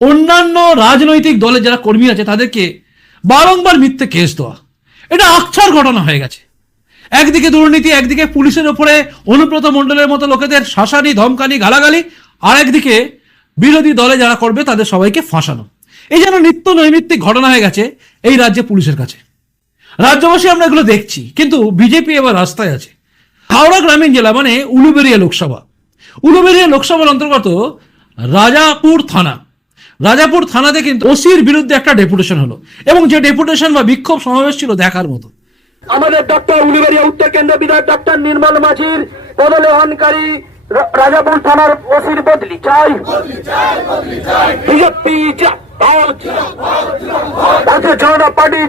অন্যান্য রাজনৈতিক দলের যারা কর্মী আছে তাদেরকে বারংবার মিথ্যে কেস দেওয়া, এটা আকছার ঘটনা হয়ে গেছে। একদিকে দুর্নীতি, একদিকে পুলিশের ওপরে অনুব্রত মণ্ডলের মতো লোকেদের শাসানি, ধমকানি, গালাগালি, আর একদিকে বিরোধী দলে যারা করবে তাদের সবাইকে ফাঁসানো। এই যেন নিত্য নৈমিত্তিক ঘটনা হয়ে গেছে এই রাজ্যে পুলিশের কাছে। রাজ্যবাসী আমরা এগুলো দেখছি, কিন্তু বিজেপি এবার রাস্তায় আছে। হাওড়া গ্রামীণ জেলা মানে উলুবেড়িয়া লোকসভা, উলুবেড়িয়া লোকসভার অন্তর্গত রাজাপুর থানা। রাজাপুর থানাতে কিন্তু ওসির বিরুদ্ধে একটা ডেপুটেশন হলো, এবং যে ডেপুটেশন বা বিক্ষোভ সমাবেশ ছিল দেখার মতো। আমাদের ডক্টর উলুবেড়িয়া উত্তর কেন্দ্রের বিধায়ক ডক্টর নির্মল মাঝির পদলোহনকারী রাজাপুর থানার ওসির বদলি চাই। বিজেপি ভারতীয় জনতা পার্টি